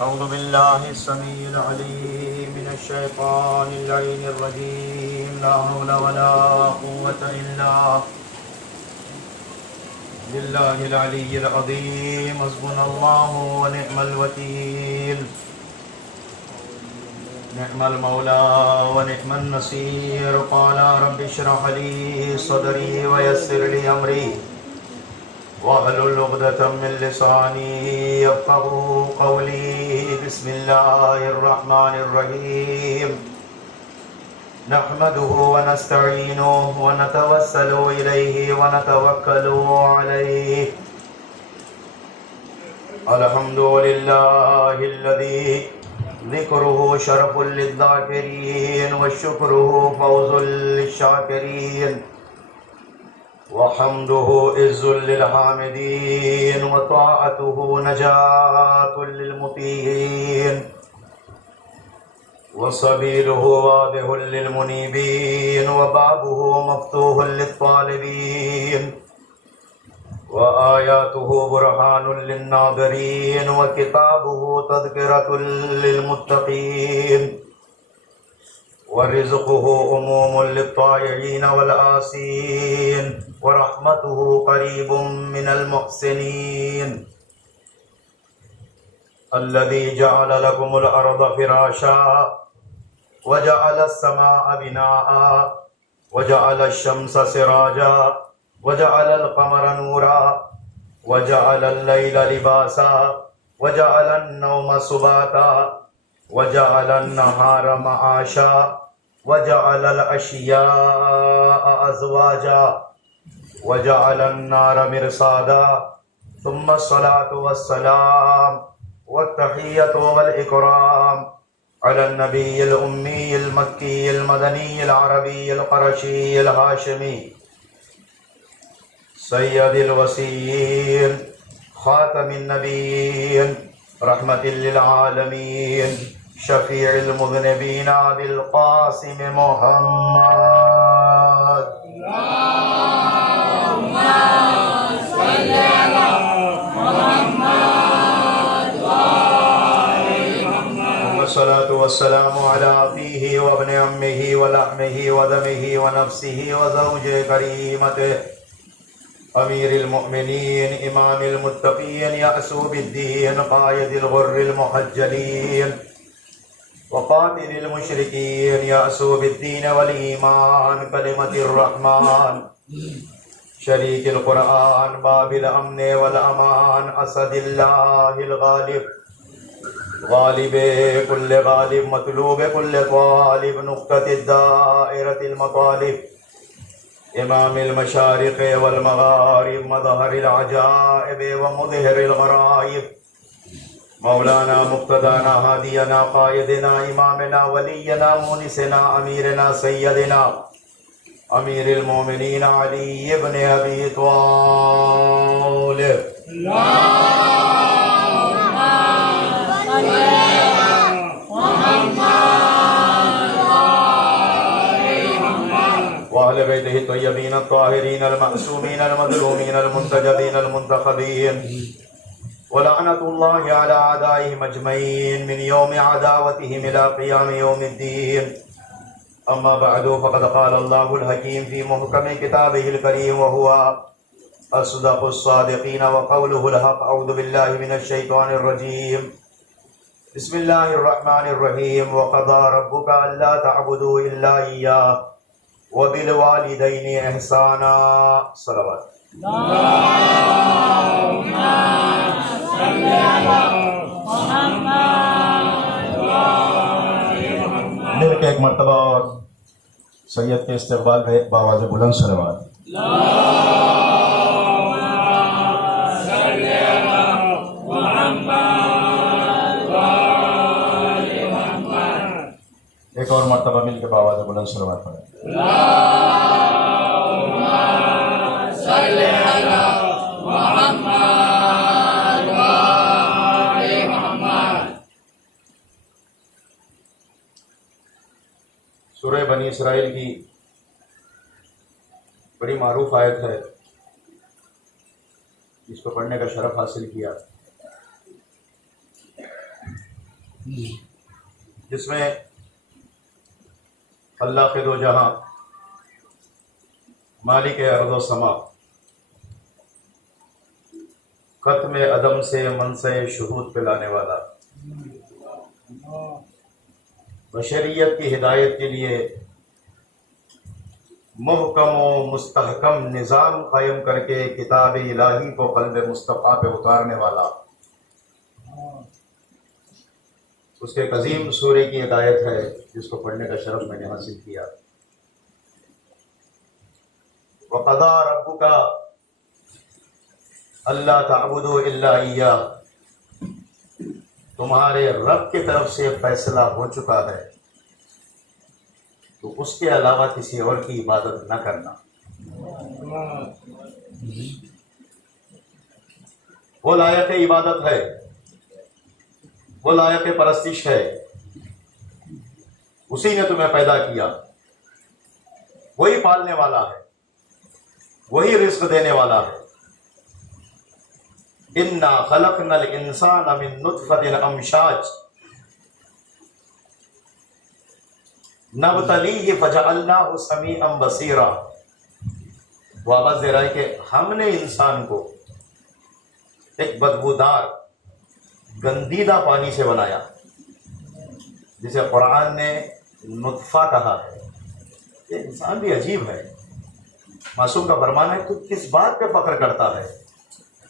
أعوذ بالله السميع العليم من الشيطان اللعين الرجيم لا حول ولا قوة إلا بالله العلي العظيم حسبنا الله ونعم الوكيل نعم المولى ونعم النصير قال رب اشرح لي صدري ويسر لي أمري واحلل عقدة من لساني يفقهوا قولي بسم الله الرحمن الرحيم نحمده ونستعينه ونتوسل إليه ونتوكل عليه الحمد لله الذي ذكره شرف للذاكرين وشكره فوز للشاكرين وحمده عز للحامدين وطاعته نجاة للمطيعين وسبيله واضح للمنيبين وبابه مفتوح للطالبين وآياته برهان للناظرين وكتابه تذكرة للمتقين ورزقه أموم للطائعين والآسين ورحمته قريب من المحسنين الذي جعل لكم الأرض فراشا وجعل السماء بناء وجعل الشمس سراجا وجعل القمر نورا وجعل الليل لباسا وجعل النوم سباتا وجعل النهار معاشا وجعل الأشياء أزواجا وجعل النار مرصادا ثم الصلاة والسلام والتحية والإكرام على النبي الأمي المكي المدني العربي القرشي الهاشمي سيد الوصيين خاتم النبيين رحمة للعالمين شفيع المذنبين أبي القاسم محمد اللهم صل على محمد والصلاة والسلام على أخيه وابن عمه ولحمه ودمه ونفسه وزوجه كريمته أمير المؤمنين إمام المتقين يأسو بالدين قائد الغر المحجلين وقاتل المشركين يأسو بالدين والإيمان كلمة الرحمن شريك القرآن باب الأمن والأمان أسد الله الغالب غالب كل غالب مطلوب كل طالب نقطة الدائرة المطالب امام المشارق والمغارب مظہر العجائب ومظہر الغرائب مولانا مقتدانا ہادینا قائدنا امامنا ولینا مونسنا امیرنا سیدنا امیر المومنین علی ابن ابی طالب اللہم صل علی وأهل بيته الطيبين الطاهرين المعصومين المظلومين المنتجبين المنتخبين ولعنة الله على أعدائهم أجمعين من يوم عداوتهم إلى قيام يوم الدين أما بعد فقد قال الله الحكيم في محكم كتابه الكريم وهو أصدق الصادقين وقوله الحق أعوذ بالله من الشيطان الرجيم بسم الله الرحمن الرحيم وقضى ربك ألا تعبدوا إلا إياه وبالوالدين إحسانا صلوات اللهم صل على محمد مل کے ایک مرتبہ اور سید کے استقبال میں بآواز بلند صلوات ایک اور مرتبہ مل کے بآواز بلند صلوات پڑھیں اللہم صل علی محمد وآل محمد. سورہ بنی اسرائیل کی بڑی معروف آیت ہے، جس کو پڑھنے کا شرف حاصل کیا. جس میں اللہ کے دو جہاں، مالک ارض و سما، ختم عدم سے منصع شہود پہ لانے والا، بشریت کی ہدایت کے لیے محکم و مستحکم نظام قائم کر کے کتاب الہی کو قلب مصطفیٰ پہ اتارنے والا، اس کے عظیم سورے کی ہدایت ہے جس کو پڑھنے کا شرف میں نے حاصل کیا۔ وَقَضَىٰ رَبُّكَ أَلَّا تَعْبُدُوا إِلَّا إِيَّاهُ، تمہارے رب کی طرف سے فیصلہ ہو چکا ہے تو اس کے علاوہ کسی اور کی عبادت نہ کرنا۔ وہ لائق عبادت ہے، وہ لائق پرستش ہے، اسی نے تمہیں پیدا کیا، وہی پالنے والا ہے، وہی رزق دینے والا ہے۔ اِنَّا خَلَقْنَا الْإِنسَانَ مِن نُطْفَةٍ أَمْشَاجٍ نَبْتَلِيهِ فَجَعَلْنَاهُ سَمِيعًا بَصِيرًا۔ وہ آواز دے رہا ہے کہ ہم نے انسان کو ایک بدبودار گندیدہ پانی سے بنایا، جسے قرآن نے نطفہ کہا ہے۔ یہ انسان بھی عجیب ہے۔ معصوم کا فرمان ہے، تو کس بات پہ فخر کرتا ہے؟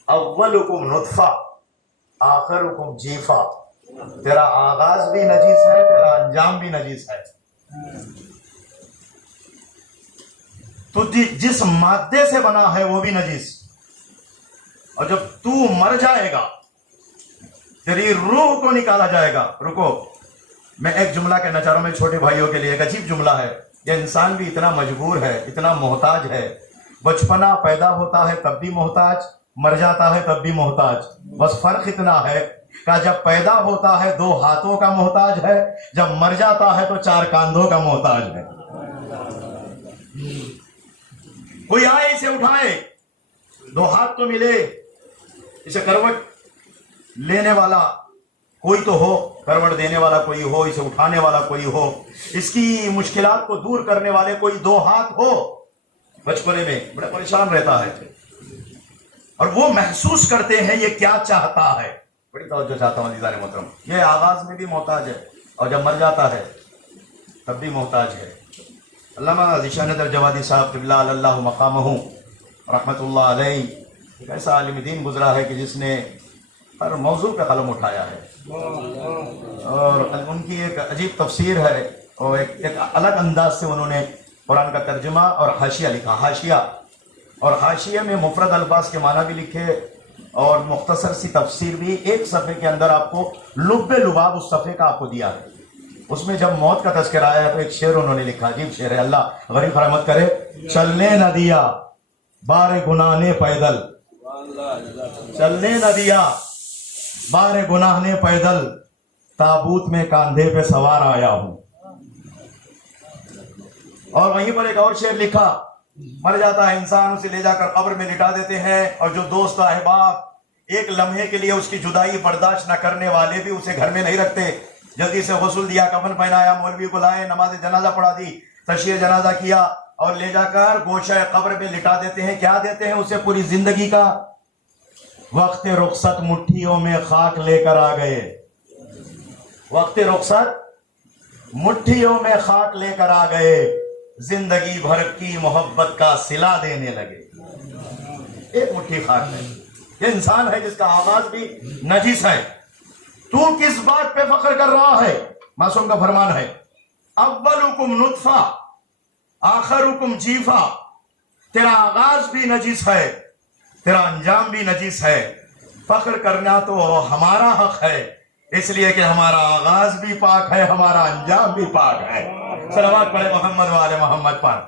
اولکم نطفہ آخرکم جیفا، تیرا آغاز بھی نجیس ہے، تیرا انجام بھی نجیس ہے۔ تو جس مادے سے بنا ہے وہ بھی نجیس، اور جب تو مر جائے گا تیری روح کو نکالا جائے گا۔ رکو، میں ایک جملہ کہنا چاہ رہا ہوں، میں چھوٹے بھائیوں کے لیے ایک عجیب جملہ ہے۔ یہ انسان بھی اتنا مجبور ہے، اتنا محتاج ہے، بچپنا پیدا ہوتا ہے تب بھی محتاج، مر جاتا ہے تب بھی محتاج، بس فرق اتنا ہے کہ جب پیدا ہوتا ہے 2 ہاتھوں کا محتاج ہے، جب مر جاتا ہے تو 4 کاندھوں کا محتاج ہے۔ کوئی آئے اسے اٹھائے، 2 ہاتھ تو ملے، اسے کروٹ لینے والا کوئی تو ہو، کروٹ دینے والا کوئی ہو، اسے اٹھانے والا کوئی ہو، اس کی مشکلات کو دور کرنے والے کوئی 2 ہاتھ ہو۔ بچپنے میں بڑا پریشان رہتا ہے، اور وہ محسوس کرتے ہیں یہ کیا چاہتا ہے۔ بڑی توجہ چاہتا ہوں عزیزان محترم، یہ آغاز میں بھی محتاج ہے اور جب مر جاتا ہے تب بھی محتاج ہے۔ علامہ ذیشان جوادی صاحب قبلہ اللہ مقامہ رحمۃ اللہ علیہ ایک ایسا عالم دین گزرا ہے کہ جس نے ہر موضوع پہ قلم اٹھایا ہے، اور ان کی ایک عجیب تفسیر ہے، اور ایک الگ انداز سے انہوں نے قرآن کا ترجمہ اور حاشیہ لکھا۔ حاشیہ اور حاشیے میں مفرد الفاظ کے معنی بھی لکھے اور مختصر سی تفسیر بھی، ایک صفحے کے اندر آپ کو لب لباب اس صفحے کا آپ کو دیا ہے۔ اس میں جب موت کا تذکرہ آیا ہے تو ایک شعر انہوں نے لکھا، عجیب شعر ہے، اللہ غریب رحمت کرے۔ چلنے نہ دیا بار گناہ نے پیدل، چلنے نہ دیا بار گناہ نے پیدل، تابوت میں کاندھے پہ سوار آیا ہوں۔ اور وہیں پر ایک اور شعر لکھا، مر جاتا ہے انسان، اسے لے جا کر قبر میں لٹا دیتے ہیں، اور جو دوست احباب ایک لمحے کے لیے اس کی جدائی برداشت نہ کرنے والے بھی اسے گھر میں نہیں رکھتے، جلدی سے غسل دیا، کفن پہنایا، مولوی کو لائے، نماز جنازہ پڑھا دی، تشییع جنازہ کیا، اور لے جا کر گوشہ قبر میں لٹا دیتے ہیں۔ کیا دیتے ہیں اسے؟ پوری زندگی کا وقت رخصت مٹھیوں میں خاک لے کر آ گئے، وقت رخصت مٹھیوں میں خاک لے کر آ گئے، زندگی بھر کی محبت کا صلہ دینے لگے۔ ایک مٹھی خاک ہے، یہ انسان ہے جس کا آغاز بھی نجس ہے۔ تو کس بات پہ فخر کر رہا ہے؟ معصوم کا فرمان ہے، اولکم نطفہ آخرکم جیفا، تیرا آغاز بھی نجس ہے، تیرا انجام بھی نجس ہے۔ فخر کرنا تو ہمارا حق ہے، اس لیے کہ ہمارا آغاز بھی پاک ہے، ہمارا انجام بھی پاک ہے۔ صلوات پڑھے محمد والے محمد پر۔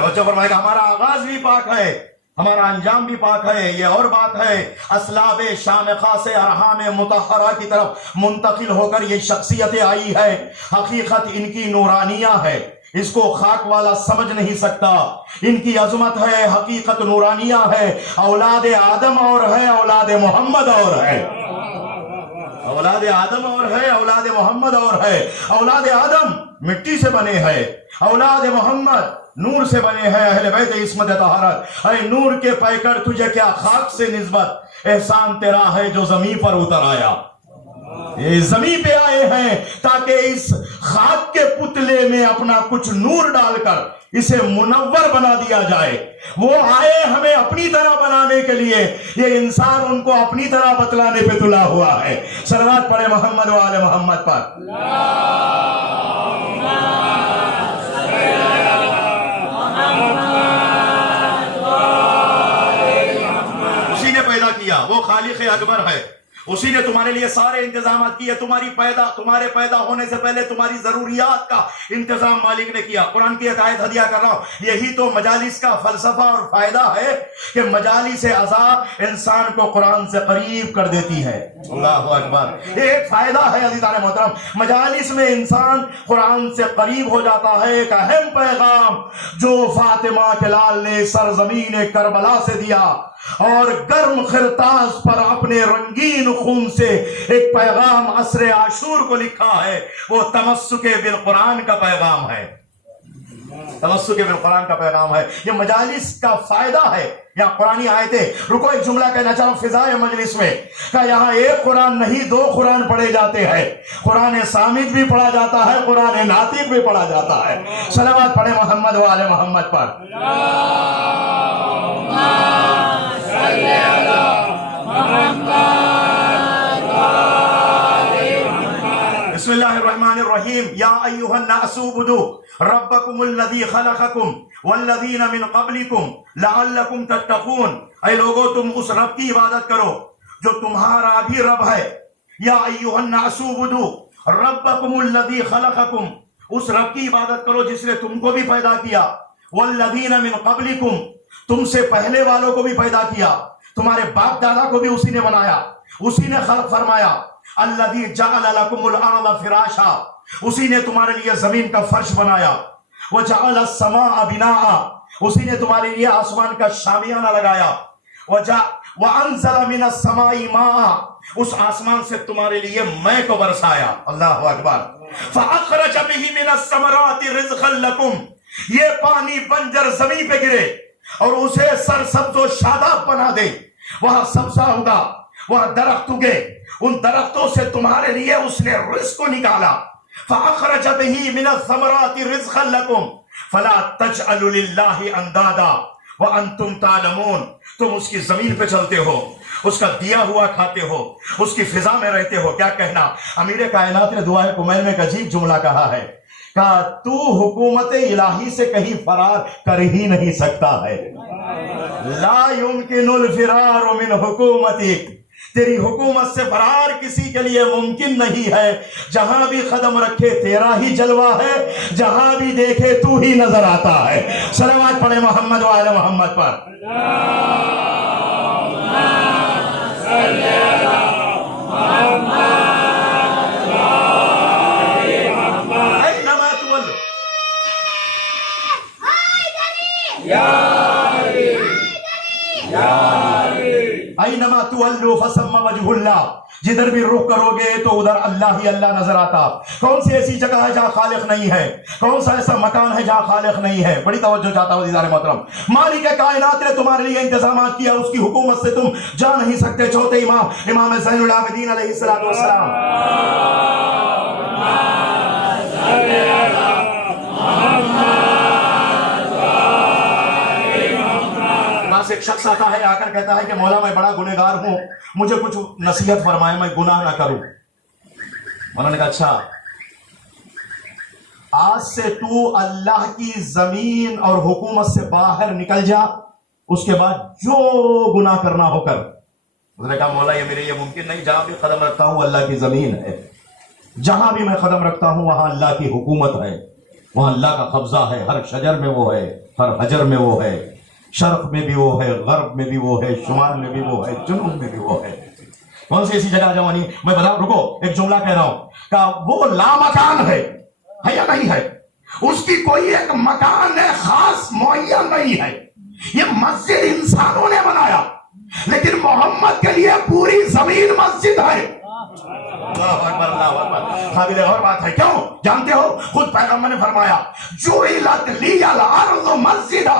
توجہ فرمائے گا، ہمارا آغاز بھی پاک ہے، ہمارا انجام بھی پاک ہے۔ یہ اور بات ہے، اسلاب شامخہ سے ارحام مطہرہ کی طرف منتقل ہو کر یہ شخصیتیں آئی ہے، حقیقت ان کی نورانیہ ہے، اس کو خاک والا سمجھ نہیں سکتا. ان کی عظمت ہے، حقیقت نورانیہ ہے. اولاد آدم اور ہے، اولاد محمد اور ہے. اولاد آدم اور ہے، اولاد محمد اور ہے. اولاد آدم مٹی سے بنے ہیں، اولاد محمد نور سے بنے ہیں. اہل بیت عصمت طہارت. اے نور کے پیکر، تجھے کیا خاک سے نسبت؟ احسان تیرا ہے جو زمین پر اتر آیا. یہ زمین پہ آئے ہیں تاکہ اس خاک کے پتلے میں اپنا کچھ نور ڈال کر اسے منور بنا دیا جائے. وہ آئے ہمیں اپنی طرح بنانے کے لیے، یہ انسان ان کو اپنی طرح بتلانے پہ تلا ہوا ہے. صلوات پڑھے محمد و آل محمد پر. اسی نے پیدا کیا، وہ خالق اکبر ہے. اسی نے تمہارے لیے سارے انتظامات کیے. تمہارے پیدا ہونے سے پہلے تمہاری ضروریات کا انتظام مالک نے کیا. قرآن کی ایک آیت ہدیہ کر رہا ہوں. یہی تو مجالس کا فلسفہ اور فائدہ ہے کہ مجالس عذاب انسان کو قرآن سے قریب کر دیتی ہے. اللہ اکبر. یہ ایک فائدہ ہے عزیزان محترم. مجالس میں انسان قرآن سے قریب ہو جاتا ہے. ایک اہم پیغام جو فاطمہ کے لال نے سرزمین کربلا سے دیا اور گرم خرطاس پر اپنے رنگین خون سے ایک پیغام عصر عاشور کو لکھا ہے، وہ تمسک بالقرآن کا پیغام ہے. تمسک بالقرآن کا پیغام ہے. یہ مجالس کا فائدہ ہے. یہاں قرآنی آیتیں، رکو ایک جملہ کہنا چاہوں فضائے مجلس میں، کہ یہاں ایک قرآن نہیں 2 قرآن پڑھے جاتے ہیں. قرآن صامت بھی پڑھا جاتا ہے، قرآن ناطق بھی پڑھا جاتا ہے. صلوات پڑھے محمد و آل محمد پر. بسم اللہ الرحمن الرحیم. یا ایھا الناس اعبدوا ربکم الذی خلقکم والذین من قبلکم لعلکم تتقون. اے لوگو تم اس رب کی عبادت کرو جو تمہارا بھی رب ہے. یا ایھا الناس اعبدوا ربکم الذی خلقکم، اس رب کی عبادت کرو جس نے تم کو بھی پیدا کیا. والذین من قبلکم، تم سے پہلے والوں کو بھی پیدا کیا. تمہارے باپ دادا کو بھی اسی نے بنایا، اسی نے خلق فرمایا. الذی جعل لکم الارض فراشا، اسی نے تمہارے لیے زمین کا فرش بنایا. وجعل السماء بناء، اسی نے تمہارے لیے آسمان کا شامیانہ لگایا. وانزل من السماء ماء، اس آسمان سے تمہارے لیے مے کو برسایا. اللہ اکبر. فاخرج به من الثمرات رزقا لکم، یہ پانی بنجر زمین پہ گرے اور اسے سرسبز و شاداب بنا دے. وہاں سبزہ ہوگا، وہاں درخت اگے، ان درختوں سے تمہارے لیے اس نے رزق کو نکالا. فاخرج به من الثمرات رزقا لكم فلا تجعلوا لله اندادا وانتم تعلمون. تم اس کی زمین پہ چلتے ہو، اس کا دیا ہوا کھاتے ہو، اس کی فضا میں رہتے ہو. کیا کہنا، امیر کائنات نے دعائے کمیل میں ایک عجیب جملہ کہا ہے، کہا تو حکومت الہی سے کہیں فرار کر ہی نہیں سکتا ہے. لا يمكن الفرار من حکومتک، تیری حکومت سے فرار کسی کے لیے ممکن نہیں ہے. جہاں بھی قدم رکھے تیرا ہی جلوہ ہے، جہاں بھی دیکھے تو ہی نظر آتا ہے. صلوات پڑھے محمد و آل محمد پر. اینما تولوا، اینما تولوا فثم وجہ اللہ، جدھر بھی رخ کرو گے تو ادھر اللہ ہی اللہ نظر آتا. کون سی ایسی جگہ ہے جہاں خالق نہیں ہے؟ کون سا ایسا مکان ہے جہاں خالق نہیں ہے؟ بڑی توجہ چاہتا ہوں عزیزان محترم. مالک کائنات نے تمہارے لیے انتظامات کیا، اس کی حکومت سے تم جا نہیں سکتے. چوتھے امام، امام زین العابدین علیہ السلام. ایک شخص آتا ہے، آ کر کہتا ہے کہ مولا میں بڑا گنہگار ہوں، مجھے کچھ نصیحت فرمائے، میں گناہ نہ کروں. مولا نے کہا اچھا، آج سے تو اللہ کی زمین اور حکومت سے باہر نکل جا، اس کے بعد جو گناہ کرنا ہو کر. اس نے کہا مولا یہ میرے لیے ممکن نہیں، جہاں بھی قدم رکھتا ہوں اللہ کی زمین ہے، جہاں بھی میں قدم رکھتا ہوں وہاں اللہ کی حکومت ہے، وہاں اللہ کا قبضہ ہے. ہر شجر میں وہ ہے، ہر حجر میں وہ ہے، شرق میں بھی وہ ہے، غرب میں بھی وہ ہے، شمال میں بھی وہ ہے، جنوب میں بھی وہ ہے. کون سی ایسی جگہ جوانی میں بتا. رکو ایک جملہ کہہ رہا ہوں کہ وہ لامکان ہے یا نہیں ہے؟ اس کی کوئی ایک مکان خاص معین نہیں ہے. یہ مسجد انسانوں نے بنایا لیکن محمد کے لیے پوری زمین مسجد ہے. اللہ اکبر اللہ اکبر. قابل اور بات ہے. کیوں جانتے ہو؟ خود پیغمبر نے فرمایا جعلت لی الارض مسجدا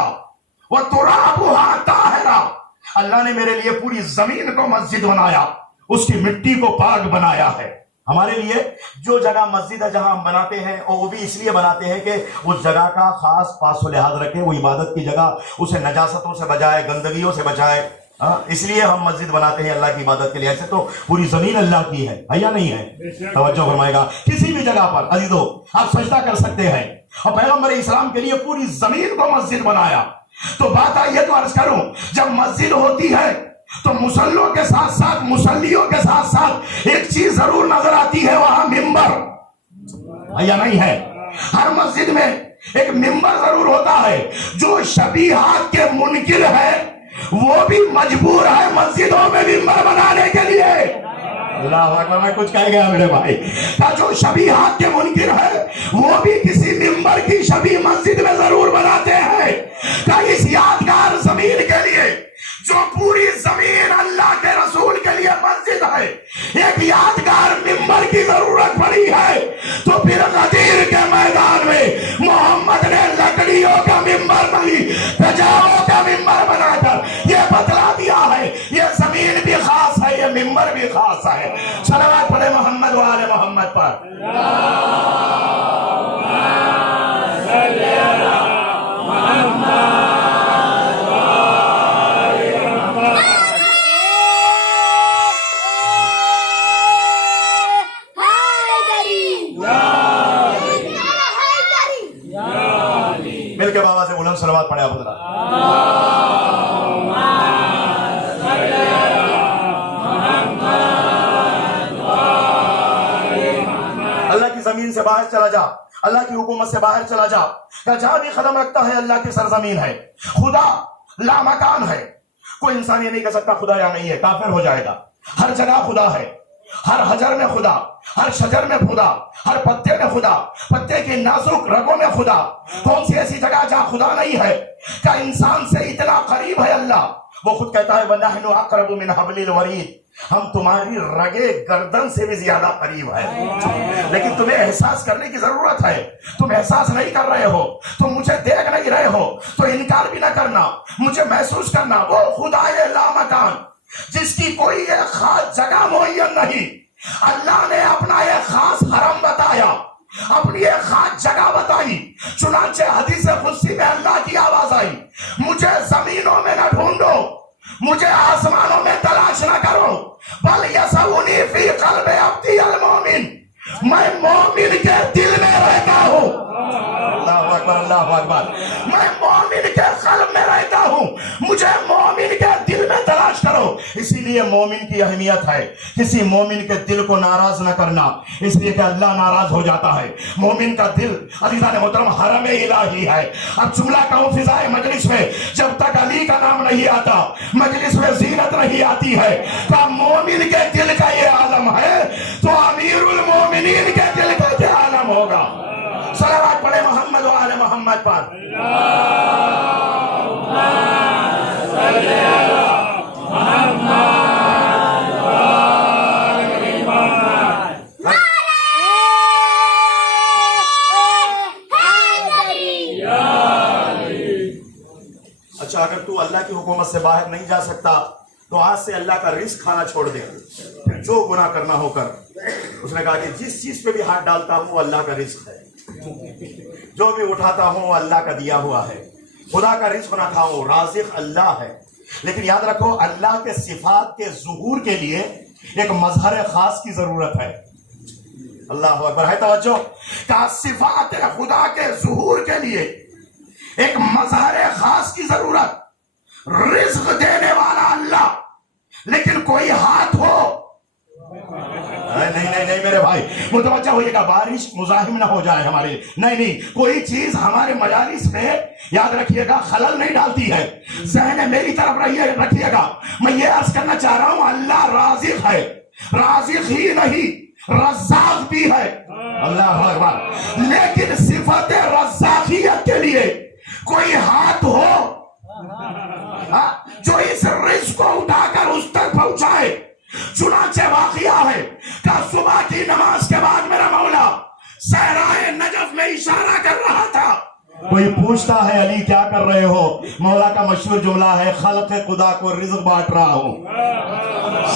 وترابها طاہرا. اللہ نے میرے لیے پوری زمین کو مسجد بنایا, اس کی مٹی کو پاک بنایا ہے. ہمارے لیے جو جگہ مسجد ہے جہاں ہم بناتے ہیں, اور وہ بھی اس لیے بناتے ہیں کہ اس جگہ کا خاص پاس و لحاظ رکھیں, وہ عبادت کی جگہ, اسے نجاستوں سے بچائے, گندگیوں سے بچائے. اس لیے ہم مسجد بناتے ہیں اللہ کی عبادت کے لیے. ایسے تو پوری زمین اللہ کی ہے یا نہیں ہے؟ توجہ فرمائے گا. کسی بھی جگہ پر عزیزو آپ سجدہ کر سکتے ہیں, اور پیغمبر اسلام کے لیے پوری زمین کو مسجد بنایا. تو بات آئیے تو عرض کروں, جب مسجد ہوتی ہے تو مسلوں کے ساتھ ساتھ, مسلیوں کے ساتھ ساتھ ایک چیز ضرور نظر آتی ہے, وہاں ممبر یا نہیں ہے؟ ہر مسجد میں ایک ممبر ضرور ہوتا ہے. جو شبیہات کے منکر ہے وہ بھی مجبور ہے مسجدوں میں ممبر بنانے کے لیے. اللہ اکبر. میں کچھ کہہ گیا میرے بھائی. جو شبیہات کے منکر ہے وہ بھی کسی ممبر کی شبیہ مسجد میں ضرور بناتے ہیں. اس یادگار زمین کے لیے جو پوری زمین اللہ کے رسول کے لیے مسجد ہے, ایک یادگار ممبر کی ضرورت پڑی ہے. تو پھر غدیر کے میدان میں محمد نے لکڑیوں کا ممبر بنی, تجاؤں کا ممبر بنا کر یہ بتلا دیا ہے یہ زمین بھی خاص ہے, یہ ممبر بھی خاص ہے. صلوات پڑھے محمد و آل محمد پر. مل کے بابا سے بلند صلوات پڑھے آپ ذرا. اللہ کی زمین سے باہر چلا جا, اللہ کی حکومت سے باہر چلا جا, جہاں بھی قدم رکھتا ہے اللہ کی سرزمین ہے. خدا لامکان ہے, کوئی انسان یہ نہیں کہہ سکتا خدا یا نہیں ہے, کافر ہو جائے گا. ہر جگہ خدا ہے, ہر حجر میں خدا, ہر شجر میں خدا, ہر پتے میں خدا, پتے کی نازک رگوں میں خدا. کون سی ایسی جگہ جہاں خدا نہیں ہے؟ کیا انسان سے اتنا قریب ہے اللہ؟ وہ خود کہتا ہے وَنَحْنُ أَقْرَبُ مِنْ حَبْلِ الْوَرِيدِ, ہم تمہاری رگے گردن سے بھی زیادہ قریب ہے. لیکن تمہیں احساس کرنے کی ضرورت ہے, تم احساس نہیں کر رہے ہو, تم مجھے دیکھ نہیں رہے ہو, تو انکار بھی نہ کرنا, مجھے محسوس کرنا. وہ خدائے لامکان جس کی کوئی ایک خاص جگہ معین نہیں, اللہ نے اپنا ایک خاص حرم بتایا, اپنی ایک خاص جگہ بتائی. چنانچہ حدیث قدسی میں اللہ کی آواز آئی, مجھے زمینوں میں نہ ڈھونڈو, مجھے آسمانوں میں تلاش نہ کرو, بل یسونی فی قلب عبدی المومن, میں مومن کے دل میں رہتا ہوں. اللہ اکبر اللہ اکبر. میں مومن کے قلب میں رہتا ہوں, مجھے مومن کے دل میں تلاش کرو. اسی لیے مومن کی اہمیت ہے کسی مومن کے دل کو ناراض نہ کرنا, اس لیے کہ اللہ ناراض ہو جاتا ہے. مومن کا دل عزیزان محترم حرم الہی ہے. اب جملہ کہوں فضائے مجلس میں, جب تک علی کا نام نہیں آتا, مجلس میں زینت نہیں آتی ہے, تو مومن کے دل کا یہ عالم ہے, تو امیر المومنین کے دل کا کیا عالم ہوگا؟ صلوات پڑھے محمد و آل محمد پر. اچھا, اگر تو اللہ کی حکومت سے باہر نہیں جا سکتا تو آج سے اللہ کا رزق کھانا چھوڑ دے, جو گناہ کرنا ہو کر. اس نے کہا کہ جس چیز پہ بھی ہاتھ ڈالتا ہوں وہ اللہ کا رزق ہے, جو بھی اٹھاتا ہوں وہ اللہ کا دیا ہوا ہے. خدا کا رزق نہ کھاؤ, رازق اللہ ہے. لیکن یاد رکھو اللہ کے صفات کے ظہور کے لیے ایک مظہر خاص کی ضرورت ہے. اللہ اکبر. ہے توجہ کہ صفات خدا کے ظہور کے لیے ایک مظہر خاص کی ضرورت. رزق دینے والا اللہ, لیکن کوئی ہاتھ ہو, نہیں نہیں نہیں میرے بھائی متوجہ ہوئیے گا, بارش مزاحم نہ ہو جائے ہمارے. نہیں, کوئی چیز ہمارے مجالس میں یاد رکھیے گا خلل نہیں ڈالتی ہے. ذہن میری طرف رکھیے گا. میں یہ عرض کرنا چاہ رہا ہوں اللہ رازق ہے, رازق ہی نہیں رزاق بھی ہے. اللہ اکبر. لیکن صفت رزاقیت کے لیے کوئی ہاتھ ہو جو اس رزق کو اٹھا کر اس تک پہنچائے. چنانچہ واقعہ ہے کہ صبح کی نماز کے بعد میرا مولا صحرائے نجف میں اشارہ کر رہا تھا. کوئی پوچھتا ہے علی کیا کر رہے ہو؟ مولا کا مشہور جملہ ہے خلق خدا کو رزق بانٹ رہا ہوں.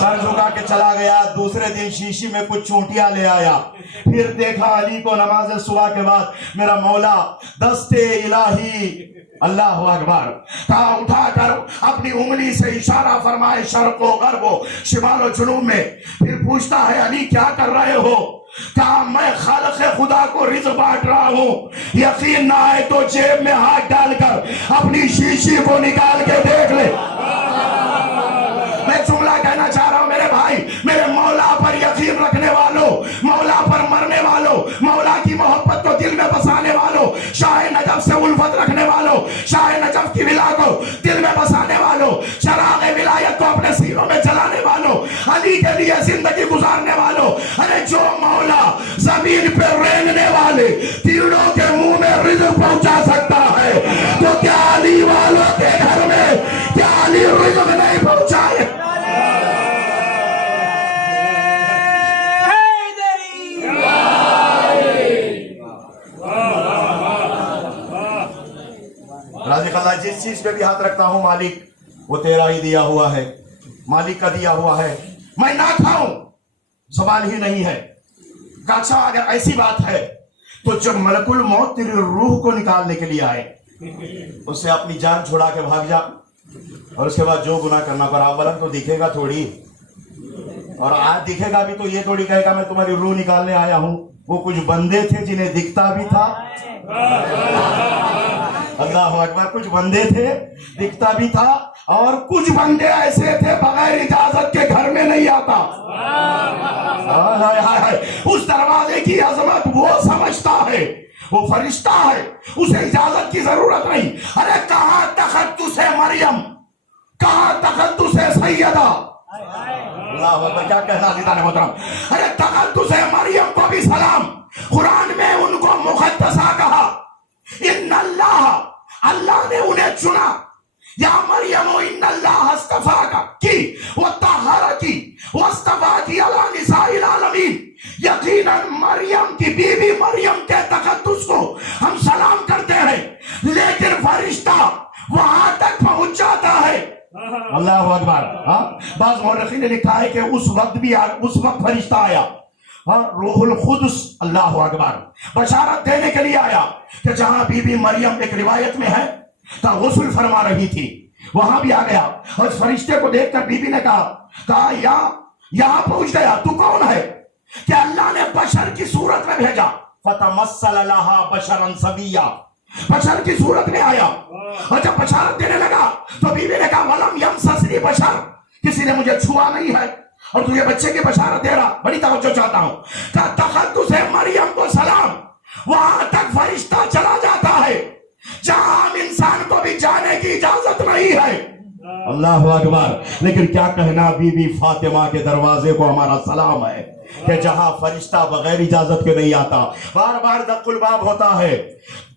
سر جھکا کے چلا گیا. دوسرے دن شیشی میں کچھ چونٹیاں لے آیا. پھر دیکھا علی کو نماز صبح کے بعد میرا مولا دستے الہی اللہ اکبر کہا اٹھا کر اپنی انگلی سے اشارہ فرمائے شرق و غرب و شمال و جنوب میں. پھر پوچھتا ہے علی کیا کر رہے ہو؟ کہا میں خالق خدا کو رزق بانٹ رہا ہوں. یقین نہ آئے تو جیب میں ہاتھ ڈال کر اپنی شیشی کو نکال کے دیکھ لے. میں جملہ کہنا چاہ رہا ہوں میرے بھائی, میرے مولا پر یقین رکھنے والوں, مولا پر مرنے والوں, مولا کی محبت کو دل میں بسانے والوں, شاہ نجف سے الفت رکھنے والوں, شاہ نجف کی ولا کو دل میں بسانے والوں, چراغ ولایت کو اپنے سینوں میں جلانے والوں, علی کے لیے زندگی گزارنے والوں. ارے جو مولا زمین پہ رینگنے والے تیروں کے منہ میں رزق پہنچا سکتا ہے تو کیا علی والوں کے گھر میں کیا علی رزق نہیں پہنچائے؟ رازق اللہ جس چیز پہ بھی ہاتھ رکھتا ہوں مالک وہ تیرا ہی دیا ہوا ہے, مالک کا دیا ہوا ہے. میں نہ کھاؤں سوال ہی نہیں ہے. اچھا اگر ایسی بات ہے تو جب ملک الموت تیری روح کو نکالنے کے لیے آئے اس سے اپنی جان چھوڑا کے بھاگ جا, اور اس کے بعد جو گناہ کرنا پڑا اولا تو دکھے گا تھوڑی, اور آج دکھے گا بھی تو یہ تھوڑی کہے گا میں تمہاری روح نکالنے آیا ہوں. وہ کچھ بندے تھے جنہیں دکھتا بھی تھا, اللہ اکبر, کچھ بندے تھے دکھتا بھی تھا, اور کچھ بندے ایسے تھے بغیر اجازت کے گھر میں نہیں آتا. اس دروازے کی عظمت وہ سمجھتا ہے, وہ فرشتہ ہے, اسے اجازت کی ضرورت نہیں. ارے کہاں تختص مریم, کہاں تختص سیدہ, اللہ اکبر, کیا کہنا عزیزان محترم. ارے تختص مریم کو بھی سلام. قرآن میں ان کو مقدسہ کہا. ان اللہ نے انہیں چنا. یا مریم ان اللہ اصطفاک کی وطہرکی واصطفاکی علی نساء العالمین. یقیناً مریم کی بیوی مریم کے تقدس کو ہم سلام کرتے ہیں, لیکن فرشتہ وہاں تک پہنچ جاتا ہے. اللہ اکبر. بعض مورخین نے لکھا ہے کہ اس وقت فرشتہ آیا, روح القدس, اللہ اکبر, بشارت دینے کے لیے آیا کہ جہاں بی بی مریم ایک روایت میں ہے غسل فرما رہی تھی وہاں بھی آ گیا, اور اس فرشتے کو دیکھ کر بی بی نے کہا یہاں پہنچ گیا, تو کون ہے؟ کہ اللہ نے بشر کی صورت میں بھیجا. فتمثل لها بشرا سویا, بشر کی صورت میں آیا, اور جب بشارت دینے لگا تو بی بی نے کہا ولم یمسسنی بشر, کسی نے مجھے چھوا نہیں ہے, اور تجھے بچے کی بشارت دے رہا. بڑی توجہ چاہتا ہوں کہ تقدس مریم کو سلام. وہاں تک فرشتہ چلا جاتا ہے جہاں ہم انسان کو بھی جانے کی اجازت نہیں ہے. اللہ اکبر. لیکن کیا کہنا بی بی فاطمہ کے دروازے کو ہمارا سلام ہے کہ جہاں فرشتہ بغیر اجازت کے نہیں آتا. بار بار دق الباب ہوتا ہے,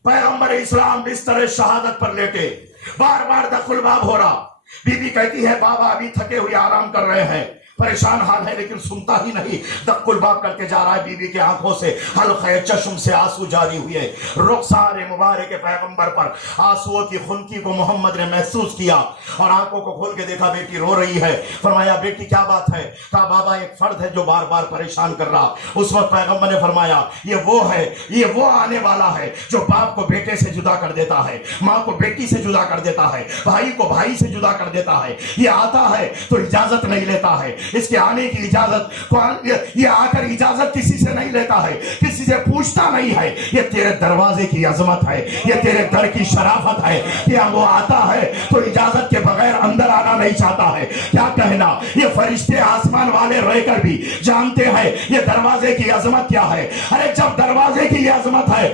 پیغمبر اسلام بستر شہادت پر لیٹے, بار بار دق الباب ہو رہا. بی بی کہتی ہے بابا ابھی تھکے ہوئے آرام کر رہے ہیں, پریشان حال ہے, لیکن سنتا ہی نہیں. دق الباب کرتے جا رہا ہے. بی بی کے آنکھوں سے حلقہ چشم سے آنسو جاری ہوئے. رخسار مبارک پیغمبر پر آنسوؤں کی خنکی کو محمد نے محسوس کیا, اور آنکھوں کو کھول کے دیکھا بیٹی رو رہی ہے. فرمایا بیٹی کیا بات ہے؟ کہا بابا ایک فرد ہے جو بار بار پریشان کر رہا. اس وقت پیغمبر نے فرمایا یہ وہ ہے, یہ وہ آنے والا ہے جو باپ کو بیٹے سے جدا کر دیتا ہے, ماں کو بیٹی سے جدا کر دیتا ہے, بھائی کو بھائی سے جدا کر دیتا ہے. یہ آتا ہے تو اجازت نہیں لیتا ہے, اس کے آنے کی اجازت, یہ آ کر اجازت کسی سے نہیں لیتا ہے, کسی سے پوچھتا نہیں ہے. یہ تیرے دروازے کی عظمت ہے, یہ تیرے در کی شرافت ہے کہ وہ آتا ہے تو اجازت کے بغیر اندر آنا نہیں چاہتا ہے. کیا کہنا, یہ فرشتے آسمان والے رہ کر بھی جانتے ہیں یہ دروازے کی عظمت کیا ہے. ارے جب دروازے کی یہ عظمت ہے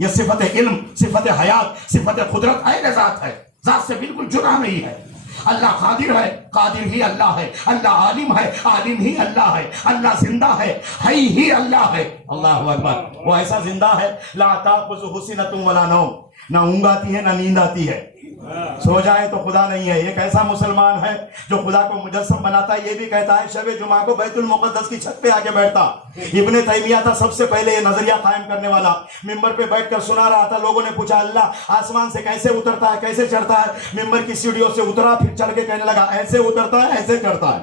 یہ صفت علم، صفت حیات، صفت قدرت عین ذات ہے، ذات سے بالکل جدا نہیں ہے۔ اللہ قادر ہے، قادر ہی اللہ ہے۔ اللہ عالم ہے، عالم ہی اللہ ہے۔ اللہ زندہ ہے، حی ہی اللہ ہے۔ اللہ اکبر۔ وہ ایسا زندہ ہے، لا تاخذہ سنۃ ولا نوم، نہ اونگ آتی ہے نہ نیند آتی ہے، سو جائے تو خدا نہیں ہے۔ ایک ایسا مسلمان ہے جو خدا کو مجسم بناتا ہے، یہ بھی کہتا ہے شب جمعہ کو بیت المقدس کی چھت پہ آ کے بیٹھتا۔ ابن تیمیہ تھا سب سے پہلے یہ نظریہ قائم کرنے والا، ممبر پہ بیٹھ کر سنا رہا تھا۔ لوگوں نے پوچھا اللہ آسمان سے کیسے اترتا ہے، کیسے چڑھتا ہے؟ ممبر کی سیڑھیوں سے اترا، پھر چڑھ کے کہنے لگا ایسے اترتا ہے، ایسے چڑھتا ہے۔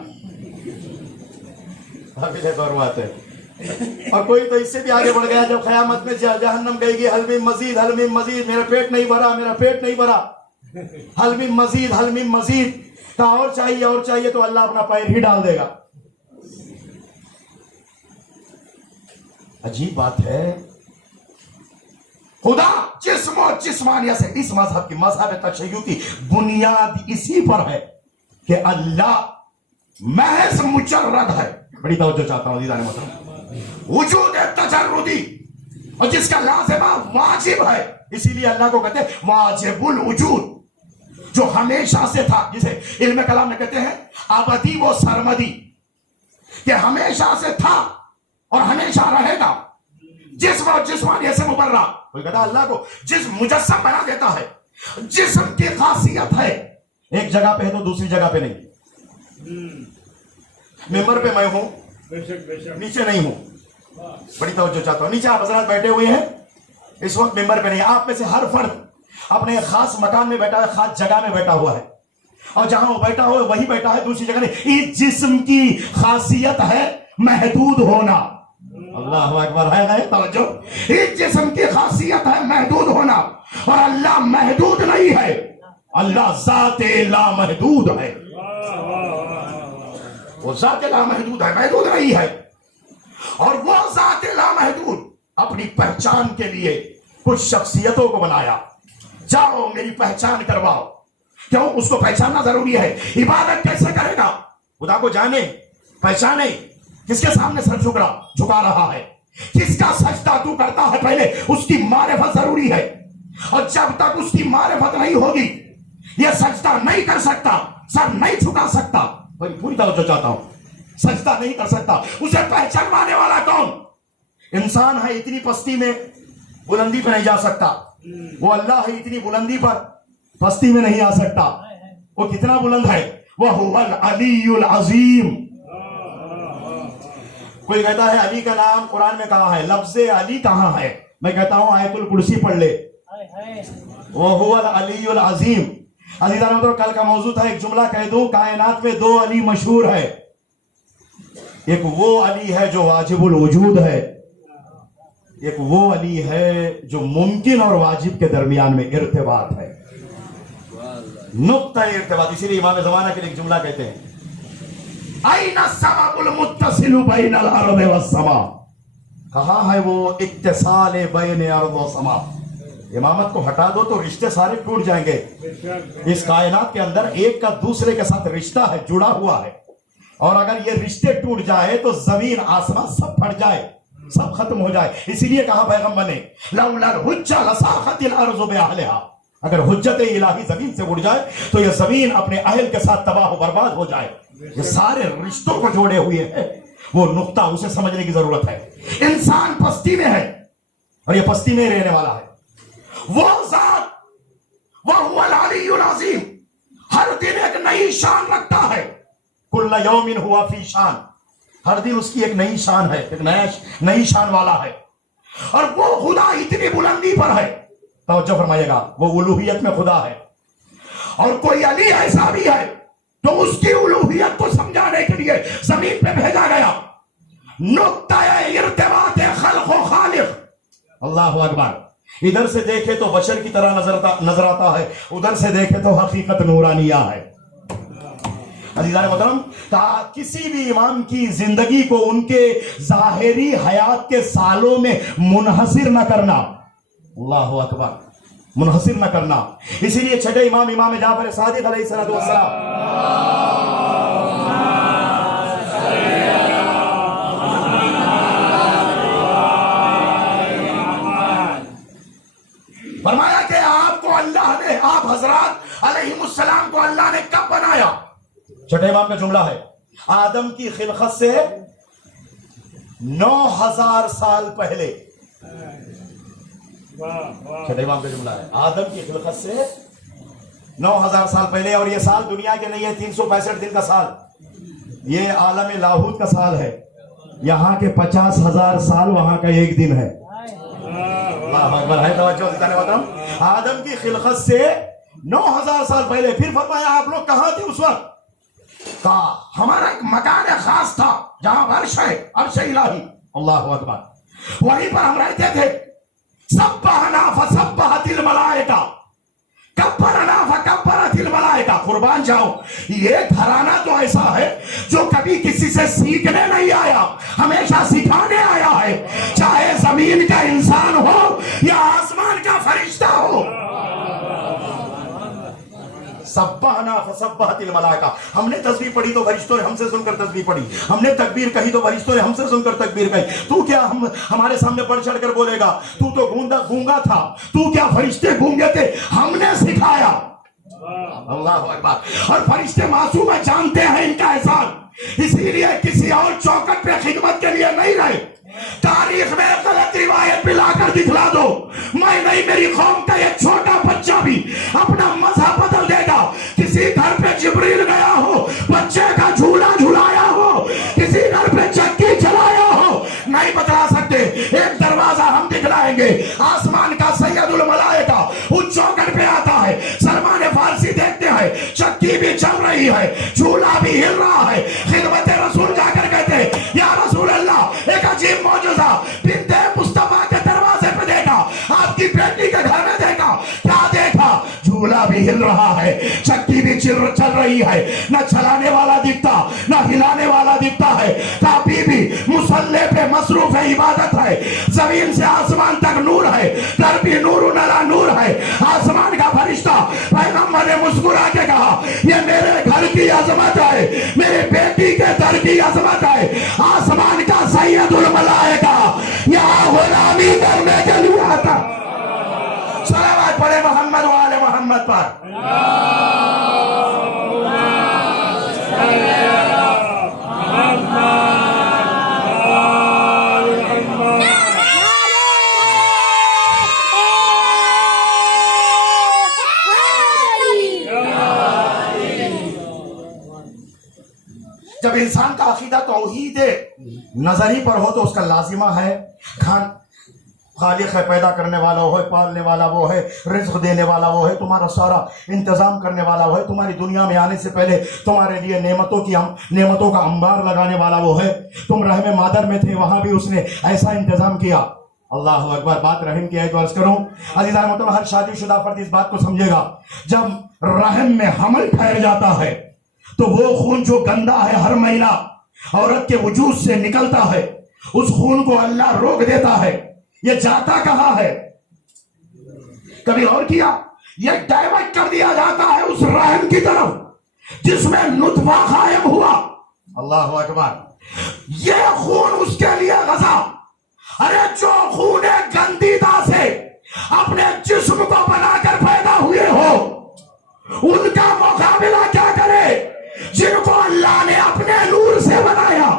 اور کوئی تو اس سے بھی آگے بڑھ گیا، جب قیامت میں جہنم کہے گی حل من مزید، حل من مزید، میرا پیٹ نہیں بھرا، میرا پیٹ نہیں بھرا، حل من مزید، حل من مزید، کہا اور چاہیے اور چاہیے، تو اللہ اپنا پیر ہی ڈال دے گا۔ عجیب بات ہے، خدا جسم و جسمانیہ سے اس مذہب کی، مذہب تشیع کی بنیاد اسی پر ہے کہ اللہ محض مجرد ہے۔ بڑی توجہ چاہتا ہوں عزیزان محترم، وجود تجردی، اور جس کا لازمہ واجب ہے، اسی لیے اللہ کو کہتے ہیں واجب الوجود، جو ہمیشہ سے تھا، جسے علم کلام میں کہتے ہیں ابدی و سرمدی، کہ ہمیشہ سے تھا اور ہمیشہ رہے گا، جسم اور جسمانیت سے مبرہ۔ کوئی کہتا اللہ کو جسم مجسم بنا دیتا ہے، جسم کی خاصیت ہے ایک جگہ پہ ہے تو دوسری جگہ پہ نہیں۔ ممبر پہ میں ہوں، نیچے نہیں ہوں۔ بڑی توجہ چاہتا ہوں، نیچے آپ حضرات بیٹھے ہوئے ہیں، اس وقت ممبر پہ نہیں۔ آپ میں سے ہر فرد اپنے خاص مکان میں بیٹھا ہے، خاص جگہ میں بیٹھا ہوا ہے، اور جہاں وہ بیٹھا ہوا ہے وہی بیٹھا ہے، دوسری جگہ نہیں۔ اس جسم کی خاصیت ہے محدود ہونا۔ اللہ اکبر، ہے توجہ۔ اس جسم کی خاصیت ہے محدود ہونا، اور اللہ محدود نہیں ہے، اللہ ذات لامحدود ہے۔ وہ ذات لامحدود ہے، محدود نہیں ہے۔ اور وہ ذات لامحدود اپنی پہچان کے لیے کچھ شخصیتوں کو بنایا، جاؤ میری پہچان کرواؤ۔ کیوں؟ اس کو پہچاننا ضروری ہے۔ عبادت کیسے کرے گا؟ خدا کو جانے، پہچانے، کس کے سامنے سر جھکا رہا ہے، کس کا سجدہ تو کرتا ہے، پہلے اس کی معرفت ضروری ہے۔ اور جب تک اس کی معرفت نہیں ہوگی یہ سجدہ نہیں کر سکتا، سر نہیں جھکا سکتا۔ پوری توجہ چاہتا ہوں، سجدہ نہیں کر سکتا۔ اسے پہچانوانے والا کون؟ انسان ہے، اتنی پستی میں بلندی پہ نہیں جا سکتا، وہ اللہ ہے، اتنی بلندی پر پستی میں نہیں آ سکتا۔ وہ کتنا بلند ہے؟ وَهُوَ الْعَلِيُّ الْعَظِيمُ۔ کوئی کہتا ہے علی کا نام قرآن میں کہاں ہے، لفظ علی کہاں ہے؟ میں کہتا ہوں آیت الکرسی پڑھ لے، وَهُوَ الْعَلِيُّ الْعَظِيمُ۔ عزیزان کل کا موضوع تھا، ایک جملہ کہہ دوں، کائنات میں دو علی مشہور ہے، ایک وہ علی ہے جو واجب الوجود ہے، ایک وہ علی ہے جو ممکن اور واجب کے درمیان میں ارتباط ہے، نقطہ ارتباط۔ اسی لیے امام زمانہ کے لیے ایک جملہ کہتے ہیں اَيْنَ السَّبَبُ الْمُتَّصِلُ بَيْنَ الْأَرْضِ وَالسَّمَاءِ، کہاں ہے وہ اتصال بین ارض و سما؟ امامت کو ہٹا دو تو رشتے سارے ٹوٹ جائیں گے۔ اس کائنات کے اندر ایک کا دوسرے کے ساتھ رشتہ ہے، جڑا ہوا ہے، اور اگر یہ رشتے ٹوٹ جائے تو زمین آسمان سب پھٹ جائے، سب ختم ہو جائے۔ اسی لیے کہا پیغمبر نے لولا الحجہ لساخت الارض باہلہا، اگر حجت الہی زمین سے اڑ جائے تو یہ زمین اپنے اہل کے ساتھ تباہ و برباد ہو جائے۔ یہ سارے رشتوں کو جوڑے ہوئے ہیں، وہ نقطہ اسے سمجھنے کی ضرورت ہے۔ انسان پستی میں ہے اور یہ پستی میں رہنے والا ہے۔ وہ ذات وَهُوَ الْعَلِيُّ الْعَظِيمُ ہر دن ایک نئی شان رکھتا ہے، کل یوم ہوا فی شان، ہر دن اس کی ایک نئی شان ہے، ایک نئی شان والا ہے۔ اور وہ خدا اتنی بلندی پر ہے، توجہ فرمائیے گا، وہ الوہیت میں خدا ہے۔ اور کوئی علی ایسا بھی ہے تو اس کی الوہیت کو سمجھانے کے لیے زمین پہ بھیجا گیا۔ نقطہ ارتباط خلق و خالق۔ اللہ اکبر۔ ادھر سے دیکھے تو بشر کی طرح نظر آتا ہے، ادھر سے دیکھے تو حقیقت نورانیہ ہے۔ عزیزان محترم، کسی بھی امام کی زندگی کو ان کے ظاہری حیات کے سالوں میں منحصر نہ کرنا، اللہ اکبر، منحصر نہ کرنا۔ اسی لیے چھٹے امام امام جعفر صادق علیہ السلام فرمایا کہ آپ کو اللہ نے، آپ حضرات علیہ السلام کو اللہ نے کب بنایا؟ چھٹے امام کا جملہ ہے، آدم کی خلقت سے 9000 سال پہلے. چھٹے امام کا جملہ ہے، آدم کی خلقت سے 9000 سال پہلے. اور یہ سال دنیا کے نہیں ہے 365 دن کا سال، یہ عالم لاہوت کا سال ہے. یہاں کے 50,000 سال وہاں کا ایک دن ہے. اللہ اکبر ہے. توجہ سے بتاؤں، آدم کی خلقت سے 9000 سال پہلے. پھر فرمایا آپ لوگ کہاں تھے اس وقت؟ کہا ہمارا ایک مکان خاص تھا جہاں عرش ہے، عرش الہی. اللہ اکبر. وہیں پر ہم رہتے تھے. سبحنا فسبحت الملائکہ، کبرنا فکبرت الملائکہ. قربان جاؤ، یہ گھرانہ تو ایسا ہے جو کبھی کسی سے سیکھنے نہیں آیا، ہمیشہ سکھانے آیا ہے. چاہے زمین کا انسان ہو یا آسمان کا فرشتہ ہو. سبحنا فسبحت الملائکہ. ہم نے تسبیح پڑھی تو فرشتوں نے ہم سے سن کر تسبیح پڑھی. ہم نے تکبیر کہی تو فرشتوں نے ہم سے سن کر تکبیر کہی. تو کیا ہمارے سامنے بڑھ چڑھ کر بولے گا؟ تو گونگا تھا. تو کیا فرشتے گونگے تھے؟ ہم نے سکھایا. اللہ اکبر. اور فرشتے معصوم ہیں، جانتے ہیں ان کا احسان، اسی لیے کسی اور چوکٹ پہ خدمت کے لیے نہیں رہے. تاریخ میں غلط روایت بھی لا کر دکھلا دو، میں نہیں، میری قوم کا یہ چھوٹا بچہ بھی اپنا مذہب بدل دے گا. کسی گھر پہ جبریل گیا ہو، بچے کا جھولا جھلایا ہو، کسی گھر پہ چکی چلایا ہو، نہیں بتا سکتے. ایک دروازہ ہم دکھلائیں گے، آسمان کا سید الملائکہ اس چوکٹ پہ آتا ہے. سلمان فارسی دیکھتے ہیں چکی بھی چل رہی ہے، جھولا بھی ہل رہا ہے. خدمت رسول جا کر کہتے ہیں یا رسول اللہ، ایک عجیب معجزہ بنت مصطفیٰ کے دروازے پہ دیکھا، آپ کی بیٹی کے گھر میں دیکھا. کیا دیکھا؟ جھولا بھی ہل رہا ہے، چکی بھی چل رہی ہے، نہ چلانے والا دکھتا نہ ہلانے والا دکھتا ہے. کافی بھی مصلی پہ مصروف عبادت ہے. زمین سے آسمان تک نور ہے، در بھی نور نلا نور ہے. آسمان کا فرشتہ پیغمبر نے مسکرا کے کہا یہ میرے گھر کی عظمت ہے، میرے بیٹی کے در کی عظمت ہے. آسمان کا سید الملائکہ یہاں غلامی کرنے کے لیے آتا. صلوات پڑھے محمد و آل محمد پر. جب انسان کا عقیدہ توحید نظری پر ہو تو اس کا لازمہ ہے خالق ہے، پیدا کرنے والا وہ ہے، پالنے والا وہ ہے، رزق دینے والا وہ ہے، تمہارا سارا انتظام کرنے والا وہ ہے، تمہاری دنیا میں آنے سے پہلے تمہارے لیے نعمتوں کا انبار لگانے والا وہ ہے. تم رحم مادر میں تھے، وہاں بھی اس نے ایسا انتظام کیا. اللہ اکبر. بات رحم کی ہے تو عرض کروں عزیزان محترم، ہر شادی شدہ فرد اس بات کو سمجھے گا، جب رحم میں حمل ٹھہر جاتا ہے تو وہ خون جو گندا ہے ہر مہینہ عورت کے وجود سے نکلتا ہے، اس خون کو اللہ روک دیتا ہے. یہ جاتا کہاں ہے؟ کبھی اور کیا؟ یہ ڈائیورٹ کر دیا جاتا ہے اس رحم کی طرف جس میں نطفہ قائم ہوا. اللہ اکبر. یہ خون اس کے لیے غذا. ارے جو خون گندیدہ سے اپنے جسم کو بنا کر پیدا ہوئے ہو، ان کا مقابلہ کیا کرے جن کو اللہ نے اپنے نور سے بنایا.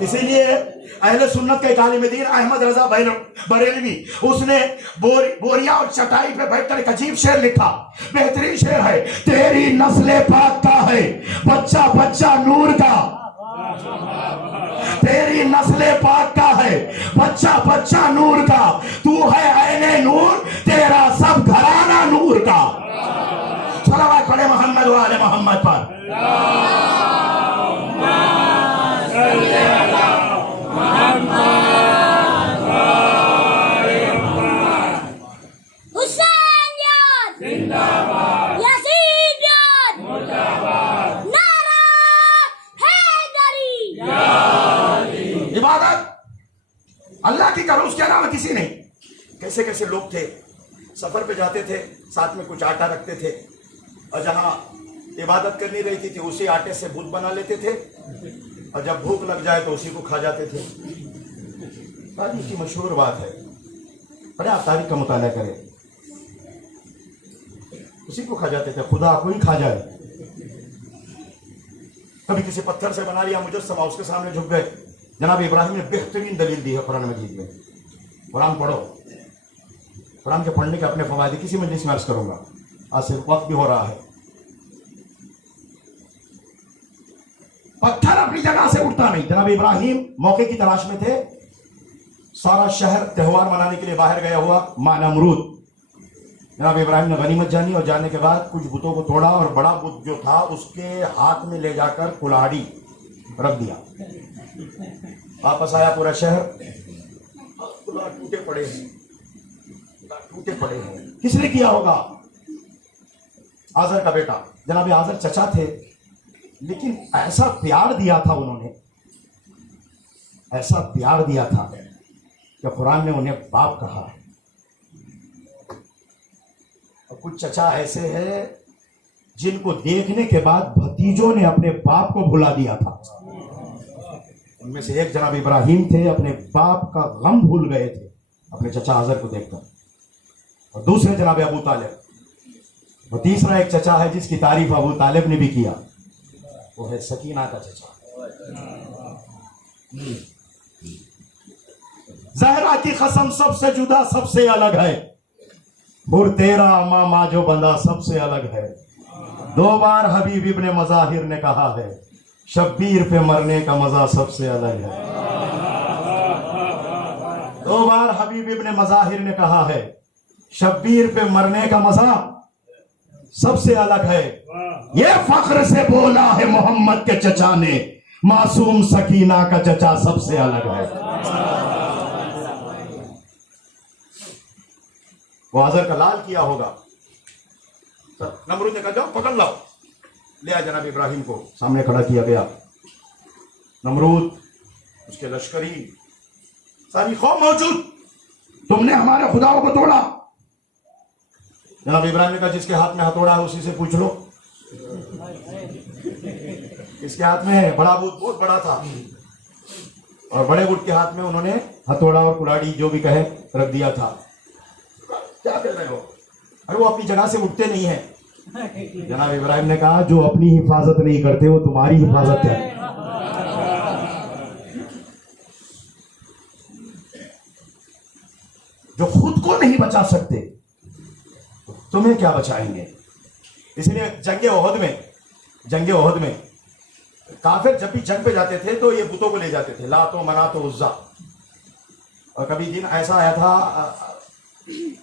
اسی لیے اہل سنت کا ایک عالم دین احمد رضا بریلوی، اس نے بوریا اور چٹائی پہ بیٹھ کر ایک عجیب شعر لکھا، بہترین شعر ہے. تیری نسل پاک کا ہے بچہ بچہ نور کا، تیری نسل پاک کا ہے بچہ بچہ نور کا، تو ہے عین نور تیرا سب گھرانہ نور کا. صلوات پڑھے محمد و آل محمد پر. عبادت اللہ کی کرو، اس کے علاوہ کسی نہیں. کیسے کیسے لوگ تھے، سفر پہ جاتے تھے، ساتھ میں کچھ آٹا رکھتے تھے، اور جہاں عبادت کرنی رہتی تھی اسی آٹے سے بت بنا لیتے تھے، اور جب بھوک لگ جائے تو اسی کو کھا جاتے تھے. کی مشہور بات ہے. ارے آپ تاریخ کا مطالعہ کریں، اسی کو کھا جاتے تھے، خدا کو ہی کھا جائے. کبھی کسی پتھر سے بنا لیا مجسمہ، اس کے سامنے جھک گئے. جناب ابراہیم نے بہترین دلیل دی ہے قرآن مجید میں. قرآن پڑھو، قرآن کے پڑھنے کے اپنے فوائد کسی مجلس میں عرض کروں گا، آج صرف وقت بھی ہو رہا ہے. پتھر اپنی جگہ سے اٹھتا نہیں. جناب ابراہیم موقع کی تلاش میں تھے، سارا شہر تہوار منانے کے لیے باہر گیا ہوا ماں نمرود. جناب ابراہیم نے غنیمت جانی اور جاننے کے بعد کچھ بتوں کو توڑا اور بڑا بت جو تھا اس کے ہاتھ میں لے جا کر کلاڑی رکھ دیا. واپس آیا پورا شہر، ٹوٹے پڑے ہیں، ٹوٹے پڑے ہیں. کس نے کیا ہوگا؟ آزر کا بیٹا. جناب آزر چچا تھے، لیکن ایسا پیار دیا تھا انہوں نے، ایسا پیار دیا تھا کہ قرآن نے انہیں باپ کہا ہے. اور کچھ چچا ایسے ہیں جن کو دیکھنے کے بعد بھتیجوں نے اپنے باپ کو بھلا دیا تھا. ان میں سے ایک جناب ابراہیم تھے، اپنے باپ کا غم بھول گئے تھے اپنے چچا آزر کو دیکھ کر. اور دوسرے جناب ابو طالب. اور تیسرا ایک چچا ہے جس کی تعریف ابو طالب نے بھی کیا، وہ ہے سکینہ کا چچا. زہرا کی قسم سب سے جدا سب سے الگ ہے، بر تیرا ماما جو بندہ سب سے الگ ہے. 2 بار حبیب ابن مظاہر نے کہا ہے، شبیر پہ مرنے کا مزہ سب سے الگ ہے. 2 بار حبیب ابن مظاہر نے کہا ہے، شبیر پہ مرنے کا مزہ سب سے الگ ہے. یہ فخر سے بولا ہے محمد کے چچا نے، معصوم سکینہ کا چچا سب سے الگ ہے. وہ آزر کا لال کیا ہوگا. نمرود نے کہا جاؤ پکڑ لاؤ. لیا جناب ابراہیم کو سامنے کھڑا کیا گیا. نمرود، اس کے لشکری، ساری قوم موجود. تم نے ہمارے خداؤں کو توڑا. جناب ابراہیم نے کہا جس کے ہاتھ میں ہتھوڑا ہے اسی سے پوچھ لو. اس کے ہاتھ میں بڑا بت بہت بڑا تھا، اور بڑے بت کے ہاتھ میں انہوں نے ہتھوڑا اور کلاڑی جو بھی کہے رکھ دیا تھا. کیا کر رہے ہو؟ ارے وہ اپنی جگہ سے اٹھتے نہیں ہیں. جناب ابراہیم نے کہا جو اپنی حفاظت نہیں کرتے وہ تمہاری حفاظت ہے. جو خود کو نہیں بچا سکتے تمہیں کیا بچائیں گے؟ اس لیے جنگ احد میں کافر جب بھی جنگ پہ جاتے تھے تو یہ بتوں کو لے جاتے تھے، لات و منات و عزا. اور کبھی دن ایسا آیا تھا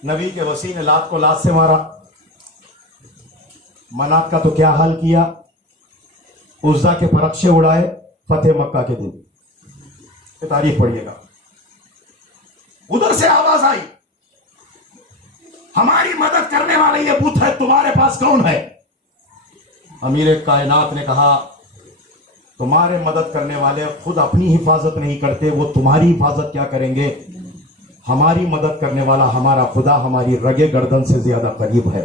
نبی کے وسیع نے لات کو لات سے مارا، منات کا تو کیا حال کیا، عزا کے پرخشے اڑائے فتح مکہ کے دن. یہ تاریخ پڑھیے گا. ادھر سے آواز آئی، ہماری مدد کرنے والا یہ بت ہے، تمہارے پاس کون ہے؟ امیر کائنات نے کہا تمہارے مدد کرنے والے خود اپنی حفاظت نہیں کرتے، وہ تمہاری حفاظت کیا کریں گے؟ ہماری مدد کرنے والا ہمارا خدا ہماری رگے گردن سے زیادہ قریب ہے.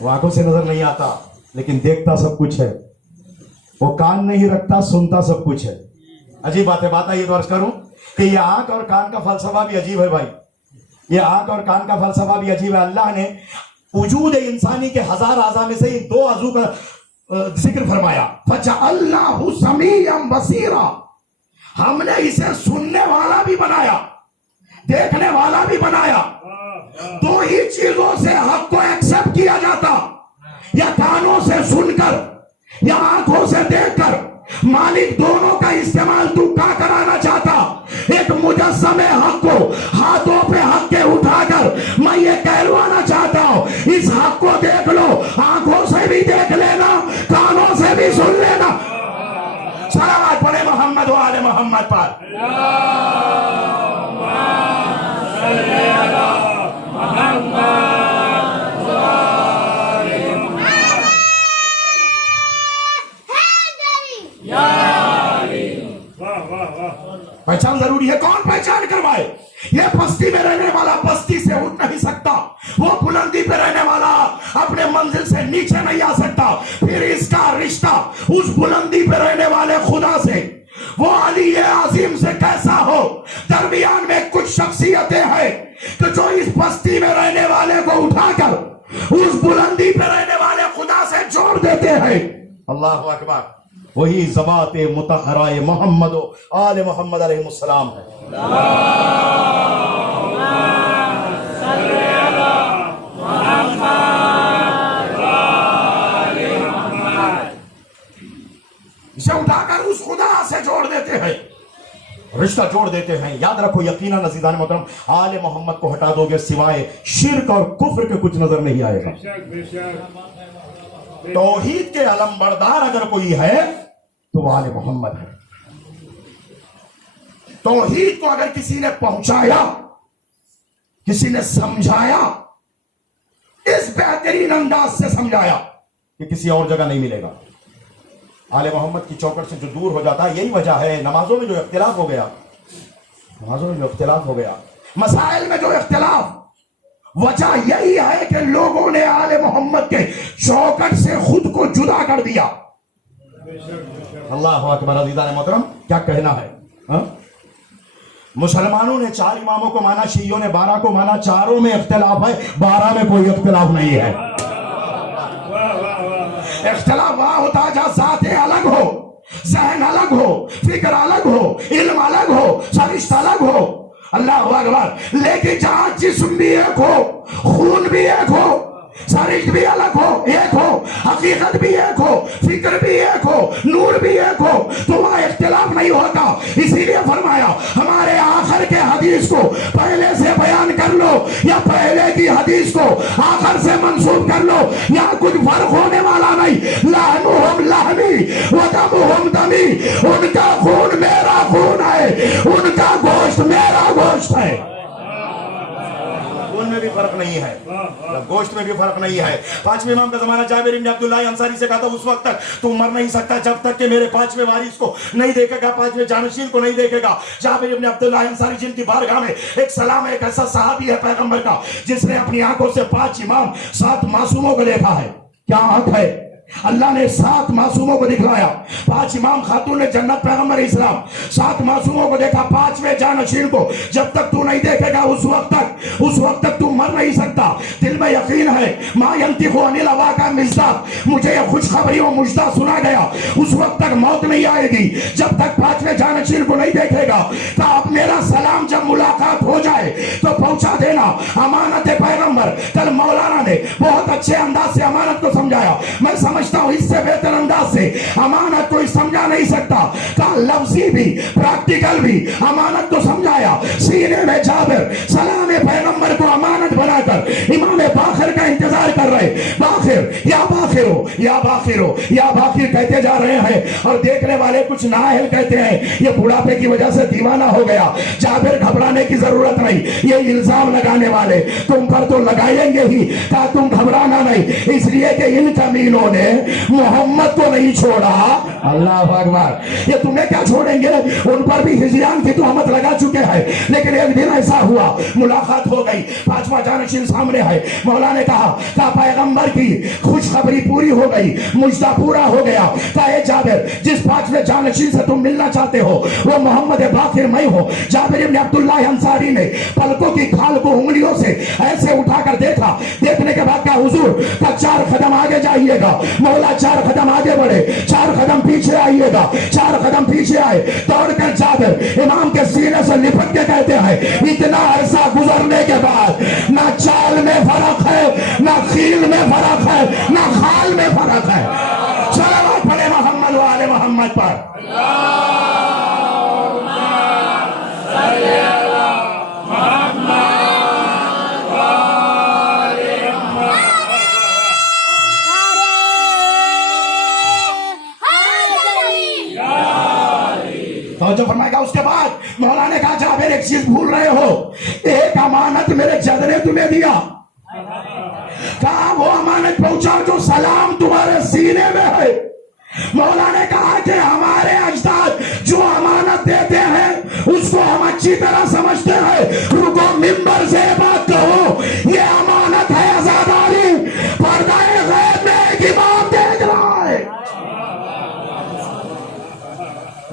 وہ آنکھوں سے نظر نہیں آتا لیکن دیکھتا سب کچھ ہے. وہ کان نہیں رکھتا، سنتا سب کچھ ہے. عجیب بات ہے. بات آئیے تو عرض کروں کہ یہ آنکھ اور کان کا فلسفہ بھی عجیب ہے بھائی. یہ آنکھ اور کان کا فلسفہ بھی عجیب ہے. اللہ نے وجود انسانی کے 1000 اعضاء میں سے ان 2 عضو کا ذکر فرمایا. فَجَعَلْنَاهُ سَمِيعًا بَصِيرًا. ہم نے اسے سننے والا بھی بنایا، دیکھنے والا بھی بنایا. 2 ہی چیزوں سے حق کو ایکسپٹ کیا جاتا، یا کانوں سے سن کر یا آنکھوں سے دیکھ کر. مالک دونوں کا استعمال تو کیا کرانا چاہتا؟ ایک مجسم حق کو ہاتھوں پہ حق کے اٹھا کر میں یہ کہلوانا چاہتا ہوں اس حق کو دیکھ لو، آنکھوں سے بھی دیکھ لینا، کانوں سے بھی سن لینا. صلوات پڑھے محمد و آل محمد پر. پہچان ضروری ہے. کون پہچان کروائے؟ یہ پستی میں رہنے والا پستی سے اٹھ نہیں سکتا، وہ بلندی پہ رہنے والا اپنے منزل سے نیچے نہیں آ سکتا. پھر اس کا رشتہ اس بلندی پہ رہنے والے خدا سے، وہ علی عظیم سے کیسا ہو. درمیان میں کچھ شخصیتیں ہیں کہ جو اس بستی میں رہنے والے کو اٹھا کر اس بلندی پہ رہنے والے خدا سے جوڑ دیتے ہیں. اللہ اکبر. وہی ذوات مطہرہ محمد و آل محمد علیہ السلام ہے. اسے اٹھا کر اس خدا سے جوڑ دیتے ہیں, رشتہ جوڑ دیتے ہیں. یاد رکھو یقیناً عزیزان محترم, آل محمد کو ہٹا دو گے سوائے شرک اور کفر کے کچھ نظر نہیں آئے گا. توحید کے علم بردار اگر کوئی ہے تو وہ آل محمد ہے. توحید کو اگر کسی نے پہنچایا, کسی نے سمجھایا, اس بہترین انداز سے سمجھایا کہ کسی اور جگہ نہیں ملے گا. آل محمد کی چوکٹ سے جو دور ہو جاتا ہے, یہی وجہ ہے نمازوں میں جو اختلاف ہو گیا, نمازوں میں جو اختلاف ہو گیا, مسائل میں جو اختلاف, وجہ یہی ہے کہ لوگوں نے آل محمد کے چوکٹ سے خود کو جدا کر دیا. اللہ اکبر. عزیزان محترم, کیا کہنا ہے؟ مسلمانوں نے 4 اماموں کو مانا, شیعوں نے 12 کو مانا. چاروں میں اختلاف ہے, 12 میں کوئی اختلاف نہیں ہے. اختلاف وہاں ہوتا جہاں ذاتیں الگ ہو, ذہن الگ ہو, فکر الگ ہو, علم الگ ہو, سرشتہ الگ ہو. اللہ اکبر. لیکن جہاں جسم بھی ایک ہو, خون بھی ایک ہو, سرشت بھی الگ ہو, ایک ہو, حقیقت بھی ایک ہو, فکر بھی ایک ہو, نور بھی ایک ہو, تو وہاں اختلاف نہیں ہوتا. اسی لیے فرمایا ہمارے آخر کے حدیث کو پہلے سے بیان کر لو یا پہلے کی حدیث کو آخر سے منسوب کر لو, یا کچھ فرق ہونے والا نہیں. لحمہم لحمی و دمہم دمی, ان کا خون میرا خون ہے, ان کا گوشت میرا گوشت ہے. خون میں بھی فرق نہیں ہے, گوشت میں بھی فرق نہیں ہے. 5ویں امام کا زمانہ, جابر بن عبداللہ انصاری سے کہا تھا اس وقت تک تو مر نہیں سکتا جب تک کہ میرے 5ویں وارث کو نہیں دیکھے گا, 5ویں جانشین کو نہیں دیکھے گا. جابر بن عبداللہ انصاری جن کی بارگاہ میں ایک سلام, ایک ایسا صحابی ہے پیغمبر کا جس نے اپنی آنکھوں سے 5 امام 7 معصوموں کو دیکھا ہے. کیا آنکھ ہے؟ اللہ نے 7 معصوموں کو دکھلایا. 5 امام خاتون جنت پیغمبر اسلام, 7 معصوموں کو دیکھا. 5ویں جانشین کو جب تک تو نہیں دیکھے گا اس وقت تک تو مر نہیں سکتا. دل میں یقین ہے, ما ینطق عن الہویٰ کا مصداق, مجھے یہ خوشخبری و مژدہ سنا گیا, اس وقت تک موت نہیں آئے گی جب تک 5ویں جانشین کو نہیں دیکھے گا. کہ اب میرا سلام جب ملاقات ہو جائے تو پہنچا دینا. امانت پیغمبر. کل مولانا نے بہت اچھے انداز سے امانت کو سمجھایا. میں سمجھتا ہوں اس سے بہتر انداز سے امانت کو سمجھا نہیں سکتا. کہا لفظی بھی پریکٹیکل بھی امانت کو سمجھایا. سینے میں جابر سلام پیغمبر کو امانت بنا کر امام باخر کا انتظار کر رہے. باخر یا باخر ہو, یا باخر ہو, یا باخر کہتے جا رہے ہیں, اور دیکھنے والے کچھ نااہل کہتے ہیں یہ بڑھاپے کی وجہ سے دیوانہ ہو گیا. جابر گھبرانے کی ضرورت نہیں, یہ الزام لگانے والے تم پر تو لگائیں گے ہی, کہا تم گھبرانا نہیں, اس لیے کہ ان کمینوں نے محمد کو نہیں چھوڑا. اللہ اکبر. یہ تمہیں کیا چھوڑیں گے, ان پر بھی ہجران کی تہمت لگا چکے ہیں. لیکن ایک دن ایسا ہوا, ملاقات ہو گئی, 5واں جانشین سامنے ہے. مولا نے کہا پیغمبر کی خوشخبری پوری ہو گئی, مجدہ پورا ہو گیا. کہا اے جابر, جس 5ویں جانشین سے تم ملنا چاہتے ہو وہ محمد باقر میں ہو. جابر بن عبداللہ انصاری نے پلکوں کی کھال کو انگلیوں سے ایسے اٹھا کر دیکھا. دیکھنے کے بعد کہا حضور کا 4 قدم آگے جائیے گا. مولا 4 قدم آگے بڑھے, 4 قدم پیچھے آئیے گا. 4 قدم پیچھے آئے, دوڑ کر جابر امام کے سینے سے لپٹ کے کہتے ہیں اتنا عرصہ گزرنے کے بعد نہ چال میں فرق ہے, نہ خیل میں فرق ہے, نہ خال میں فرق ہے. صلوات پڑھے محمد و آل محمد پر. توجہ فرمائے گا. اس کے بعد مولا نے کہا جابر ایک چیز بھول رہے ہو, ایک امانت میرے جد نے تمہیں دیا. کہا وہ امانت پہنچا جو سلام تمہارے سینے میں ہے. مولا نے کہا کہ ہمارے اجداد جو امانت دیتے ہیں اس کو ہم اچھی طرح سمجھتے ہیں. رکو منبر سے بات کہو, یہ امانت ہے عزاداری. پردہ غیب میں ایک امام دیکھ رہا ہے.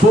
2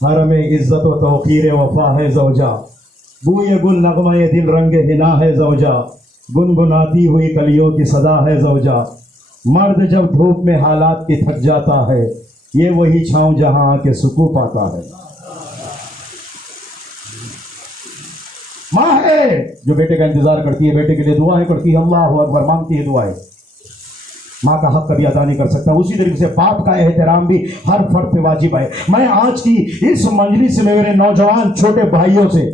حرم عزت و توقیر وفا ہے زوجہ، بوئے گل نغمہ دل رنگ ہنا ہے زوجہ، گنگناتی ہوئی کلیوں کی صدا ہے زوجہ، مرد جب دھوپ میں حالات کی تھک جاتا ہے، یہ وہی چھاؤں جہاں کے سکون پاتا ہے۔ ماں ہے جو بیٹے کا انتظار کرتی ہے، بیٹے کے لیے دعائیں کرتی ہے، اللہ اکبر مانگتی ہے دعائیں، ماں کا حق کبھی ادا نہیں کر سکتا۔ اسی طریقے سے باپ کا احترام بھی ہر فرد پہ واجب ہے۔ میں آج کی اس مجلس میں میرے نوجوان چھوٹے بھائیوں سے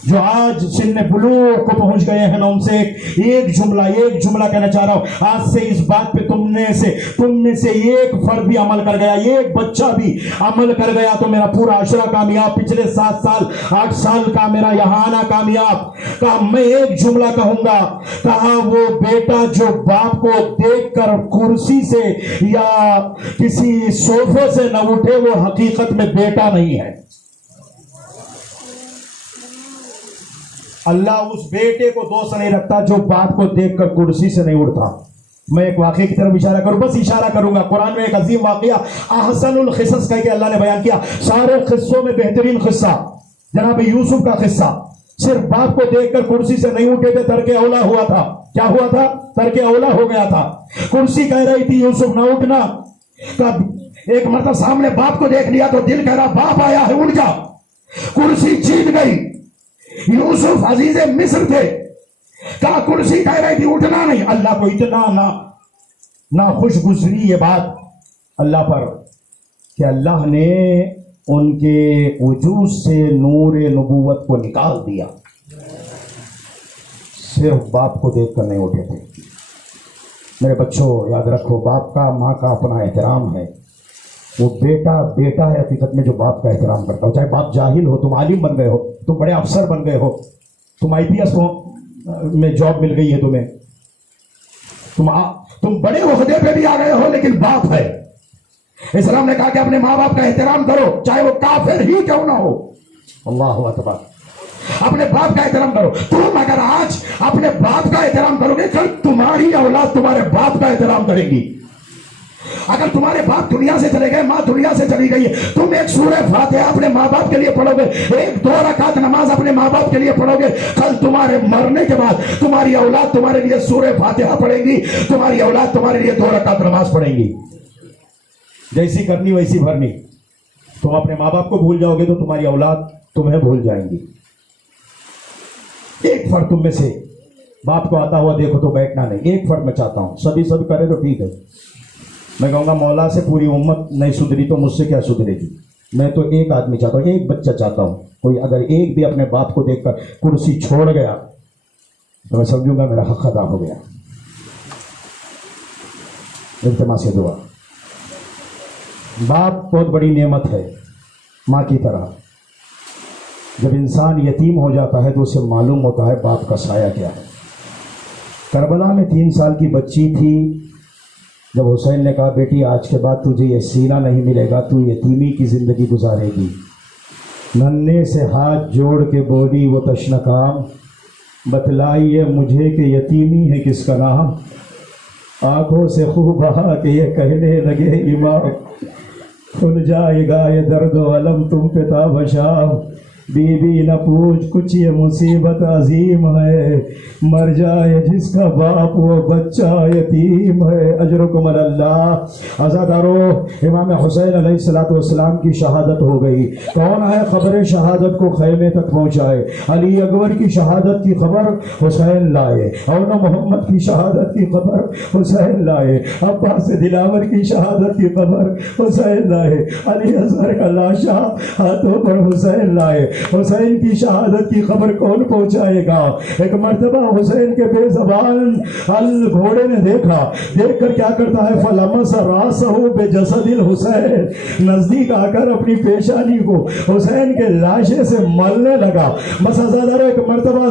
جو آج سن بلوغ کو پہنچ گئے ہیں، میں ان سے ایک جملہ کہنا چاہ رہا ہوں۔ آج سے اس بات پہ تم میں سے ایک فرد بھی عمل کر گیا، ایک بچہ بھی عمل کر گیا تو میرا پورا عشرہ کامیاب، پچھلے 7 سال 8 سال کا میرا یہاں آنا کامیاب۔ کہا میں ایک جملہ کہوں گا، کہا وہ بیٹا جو باپ کو دیکھ کر کرسی سے یا کسی صوفے سے نہ اٹھے، وہ حقیقت میں بیٹا نہیں ہے۔ اللہ اس بیٹے کو دوست نہیں رکھتا جو باپ کو دیکھ کر کرسی سے نہیں اٹھتا۔ میں ایک واقعے کی طرف اشارہ کروں، بس اشارہ کروں گا۔ قرآن میں ایک عظیم واقعہ احسن القصص کہہ کے اللہ نے بیان کیا، سارے قصوں میں بہترین قصہ جناب یوسف کا قصہ۔ صرف باپ کو دیکھ کر کرسی سے نہیں اٹھے تھے، ترک اولا ہوا تھا۔ کیا ہوا تھا؟ ترک اولا ہو گیا تھا۔ کرسی کہہ رہی تھی یوسف نہ اٹھنا، تب ایک مرتبہ سامنے باپ کو دیکھ لیا تو دل کہہ رہا باپ آیا ہے اٹھ جا، کرسی جیت گئی۔ یوسف عزیز مصر تھے، کہا کرسی کہہ رہی تھی اٹھنا نہیں۔ اللہ کو اتنا نہ خوش گزری یہ بات اللہ پر کہ اللہ نے ان کے وجود سے نور نبوت کو نکال دیا، صرف باپ کو دیکھ کر نہیں اٹھے تھے۔ میرے بچوں یاد رکھو، باپ کا ماں کا اپنا احترام ہے۔ وہ بیٹا ہے حقیقت میں جو باپ کا احترام کرتا ہو، چاہے باپ جاہل ہو، تم عالم بن گئے ہو، تم بڑے افسر بن گئے ہو، تم IPS میں جاب مل گئی ہے تمہیں، تم بڑے عہدے پہ بھی آ گئے ہو، لیکن باپ ہے۔ اسلام نے کہا کہ اپنے ماں باپ کا احترام کرو، چاہے وہ کافر ہی کیوں نہ ہو۔ اللہ اکبر، اپنے باپ کا احترام کرو۔ تم اگر آج اپنے باپ کا احترام کرو گے، کل تمہاری اولاد تمہارے باپ کا احترام کرے گی۔ اگر تمہارے باپ دنیا سے چلے گئے، ماں دنیا سے چلی گئی ہے، تم ایک سورہ فاتحہ اپنے ماں باپ کے لیے پڑھو گے، ایک 2 رکعت نماز اپنے ماں باپ کے لیے پڑھو گے، کل تمہارے مرنے کے بعد تمہاری اولاد تمہارے لیے سورہ فاتحہ پڑھے گی، تمہاری اولاد تمہارے لیے 2 رکعت نماز پڑھیں گی۔ جیسی کرنی ویسی بھرنی۔ تم اپنے ماں باپ کو بھول جاؤ گے تو تمہاری اولاد تمہیں بھول جائیں گی۔ ایک فرد تم میں سے باپ کو آتا ہوا دیکھو تو بیٹھنا نہیں۔ ایک فرد میں چاہتا ہوں، سبھی کرے تو ٹھیک ہے، میں کہوں گا مولا سے پوری امت نہیں سدھری تو مجھ سے کیا سدھرے گی۔ میں تو ایک آدمی چاہتا ہوں، ایک بچہ چاہتا ہوں، کوئی اگر ایک بھی اپنے باپ کو دیکھ کر کرسی چھوڑ گیا تو میں سمجھوں گا میرا حق ادا ہو گیا۔ التماس سے دعا، باپ بہت بڑی نعمت ہے ماں کی طرح۔ جب انسان یتیم ہو جاتا ہے تو اسے معلوم ہوتا ہے باپ کا سایہ کیا ہے۔ کربلا میں 3 سال کی بچی تھی، جب حسین نے کہا بیٹی آج کے بعد تجھے یہ سینہ نہیں ملے گا، تو یتیمی کی زندگی گزارے گی، ننھے سے ہاتھ جوڑ کے بولی وہ تشنہ کام، بتلائیے مجھے کہ یتیمی ہے کس کا نام، آنکھوں سے خوب بہا کہ یہ کہنے لگے امام، کھل جائے گا یہ درد و علم تم پہ تا بشام، بی بی نہ پوچھ کچھ یہ مصیبت عظیم ہے، مر جائے جس کا باپ وہ بچہ یتیم ہے۔ اجرکم اللہ۔ عزادارو، امام حسین علیہ السلام کی شہادت ہو گئی۔ کون ہے خبر شہادت کو خیمے تک پہنچائے؟ علی اکبر کی شہادت کی خبر حسین لائے، اور محمد کی شہادت کی خبر حسین لائے، عباس دلاور کی شہادت کی خبر حسین لائے، علی اصغر کا لاشا ہاتھوں پر حسین لائے۔ حسین کی شہادت کی خبر کون پہنچائے گا؟ ایک مرتبہ حسین کے بے زبان گھوڑے نے دیکھا، دیکھ کر کیا کرتا ہے، فلمس راسہ بجسد الحسین، نزدیک آ کر اپنی پیشانی کو حسین کے لاشے سے ملنے لگا۔ بس ازادار ایک مرتبہ